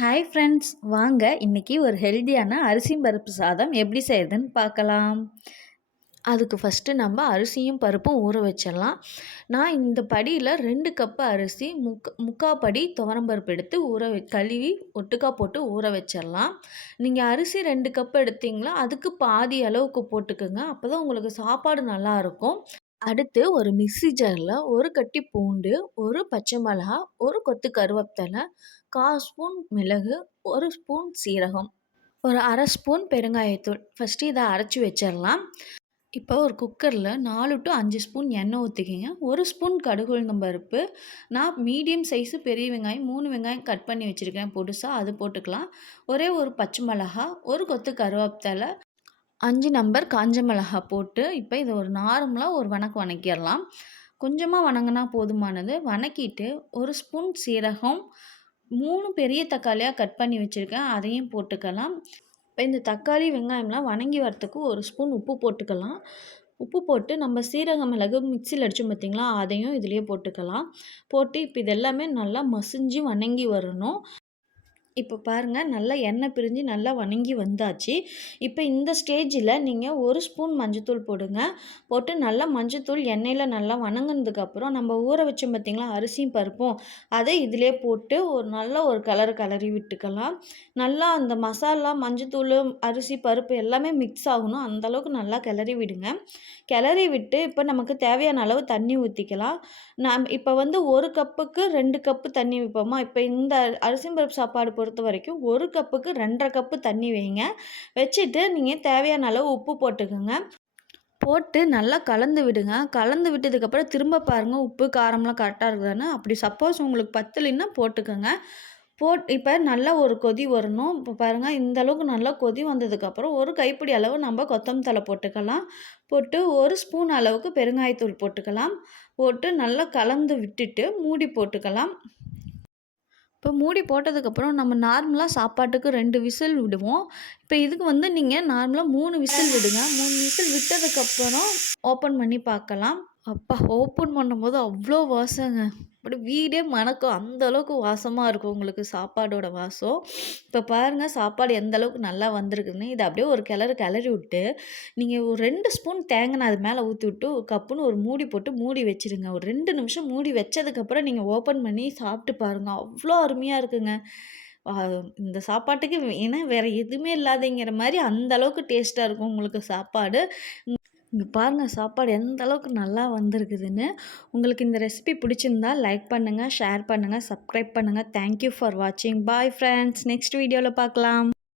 Hi friends, வாங்க இன்னைக்கு ஒரு ஹெல்தியான அரிசி பருப்பு சாதம் எப்படி செய்கிறதுன்னு பார்க்கலாம். அதுக்கு ஃபஸ்ட்டு நம்ம அரிசியும் பருப்பும் ஊற வச்சிடலாம். நான் இந்த படியில் 2 கப்பு அரிசி முக்கால் படி துவரம்பருப்பு எடுத்து கழுவி ஒட்டுக்கா போட்டு ஊற வச்சிடலாம். நீங்கள் அரிசி 2 கப் எடுத்தீங்களா அதுக்கு பாதி அளவுக்கு போட்டுக்கோங்க. அப்போ தான் உங்களுக்கு சாப்பாடு நல்லாயிருக்கும். அடுத்து ஒரு மிக்ஸி ஜாரில் ஒரு கட்டி பூண்டு, ஒரு பச்சை மிளகா, ஒரு கொத்து கருவேப்பிலை, 1/4 ஸ்பூன் மிளகு, 1 ஸ்பூன் சீரகம், ஒரு 1/2 ஸ்பூன் பெருங்காயத்தூள். ஃபஸ்ட்டு இதை அரைச்சி வச்சிடலாம். இப்போ ஒரு குக்கரில் 4 to 5 ஸ்பூன் எண்ணெய் ஊற்றிக்கிங்க. 1 ஸ்பூன் கடுகு உளுந்தம் பருப்பு, நான் மீடியம் சைஸு பெரிய வெங்காயம் 3 வெங்காயம் கட் பண்ணி வச்சுருக்கேன் பொடுசாக, அது போட்டுக்கலாம். ஒரே ஒரு பச்சை மிளகா, ஒரு கொத்து கருவேப்பிலை, 5 நம்பர் காஞ்ச மிளகா போட்டு இப்போ இதை ஒரு நார்மலாக ஒரு வணக்கிடலாம். கொஞ்சமாக வணங்கினா போதுமானது. வணக்கிட்டு 1 ஸ்பூன் சீரகம், 3 பெரிய தக்காளியாக கட் பண்ணி வச்சுருக்கேன், அதையும் போட்டுக்கலாம். இப்போ இந்த தக்காளி வெங்காயம்லாம் வணங்கி வரத்துக்கு 1 ஸ்பூன் உப்பு போட்டுக்கலாம். உப்பு போட்டு நம்ம சீரகம் மிளகு மிக்சியில் அடித்தோம் பார்த்திங்களா, அதையும் இதிலேயே போட்டுக்கலாம். போட்டு இப்போ இது எல்லாமே நல்லா மசிஞ்சு வணங்கி வரணும். இப்போ பாருங்கள், நல்லா எண்ணெய் பிரிஞ்சு நல்லா வணங்கி வந்தாச்சு. இப்போ இந்த ஸ்டேஜில் நீங்கள் 1 ஸ்பூன் மஞ்சத்தூள் போடுங்க. போட்டு நல்லா மஞ்சத்தூள் எண்ணெயில் நல்லா வணங்கினதுக்கப்புறம் நம்ம ஊற வச்சோம் பார்த்திங்களா அரிசியும் பருப்பும், அதை இதிலே போட்டு ஒரு கலரி விட்டுக்கலாம். நல்லா அந்த மசாலா மஞ்சத்தூள் அரிசி பருப்பு எல்லாமே மிக்ஸ் ஆகணும், அந்தளவுக்கு நல்லா கிளறி விடுங்க. கிளறி விட்டு இப்போ நமக்கு தேவையான அளவு தண்ணி ஊற்றிக்கலாம். இப்போ 1 கப்புக்கு 2 கப்பு தண்ணி வைப்போமா, இப்போ இந்த அரிசி பருப்பு சாப்பாடு பொறுத்த வரைக்கும் 1 கப்புக்கு 2 1/2 கப்பு தண்ணி வைங்க. வச்சுட்டு நீங்கள் தேவையான அளவு உப்பு போட்டுக்கோங்க. போட்டு நல்லா கலந்து விடுங்க. கலந்து விட்டதுக்கப்புறம் திரும்ப பாருங்கள் உப்பு காரம்லாம் கரெக்டாக இருக்குதான்னு. அப்படி சப்போஸ் உங்களுக்கு பத்தலைன்னா போட்டுக்கோங்க. இப்போ நல்லா ஒரு கொதி வரணும். இப்போ பாருங்கள், இந்த அளவுக்கு நல்லா கொதி வந்ததுக்கப்புறம் ஒரு கைப்பிடி அளவு நம்ம கொத்தமல்லி தழை போட்டுக்கலாம். போட்டு 1 ஸ்பூன் அளவுக்கு பெருங்காயத்தூள் போட்டுக்கலாம். போட்டு நல்லா கலந்து விட்டுட்டு மூடி போட்டுக்கலாம். இப்போ மூடி போட்டதுக்கப்புறம் நம்ம நார்மலாக சாப்பாட்டுக்கு 2 விசில் விடுவோம். இப்போ இதுக்கு நீங்கள் நார்மலாக 3 விசில் விடுங்க. 3 விசில் விட்டதுக்கப்புறம் ஓப்பன் பண்ணி பார்க்கலாம். அப்பா! ஓப்பன் பண்ணும்போது அவ்வளோ வாசங்க. அப்படியே வீடே மணக்கும். அந்த அளவுக்கு வாசமாக இருக்கும் உங்களுக்கு சாப்பாடோட வாசம். இப்போ பாருங்கள் சாப்பாடு எந்த அளவுக்கு நல்லா வந்திருக்குதுன்னு. இதை அப்படியே ஒரு கிளறி விட்டு நீங்கள் ஒரு 2 ஸ்பூன் தேங்காய் அது மேலே ஊற்றி விட்டு கப்புன்னு ஒரு மூடி போட்டு மூடி வச்சுருங்க. ஒரு 2 நிமிஷம் மூடி வச்சதுக்கப்புறம் நீங்கள் ஓப்பன் பண்ணி சாப்பிட்டு பாருங்கள். அவ்வளோ அருமையாக இருக்குங்க. இந்த சாப்பாட்டுக்கு ஏன்னா வேறு எதுவுமே இல்லாதங்கிற மாதிரி அந்த அளவுக்கு டேஸ்ட்டாக இருக்கும் உங்களுக்கு சாப்பாடு. இங்கே பாருங்கள் சாப்பாடு எந்த அளவுக்கு நல்லா வந்திருக்குதுன்னு. உங்களுக்கு இந்த ரெசிபி பிடிச்சிருந்தா லைக் பண்ணுங்கள், ஷேர் பண்ணுங்கள், சப்ஸ்கிரைப் பண்ணுங்கள். தேங்க்யூ ஃபார் வாட்சிங். பாய் ஃப்ரெண்ட்ஸ், நெக்ஸ்ட் வீடியோவில் பார்க்கலாம்.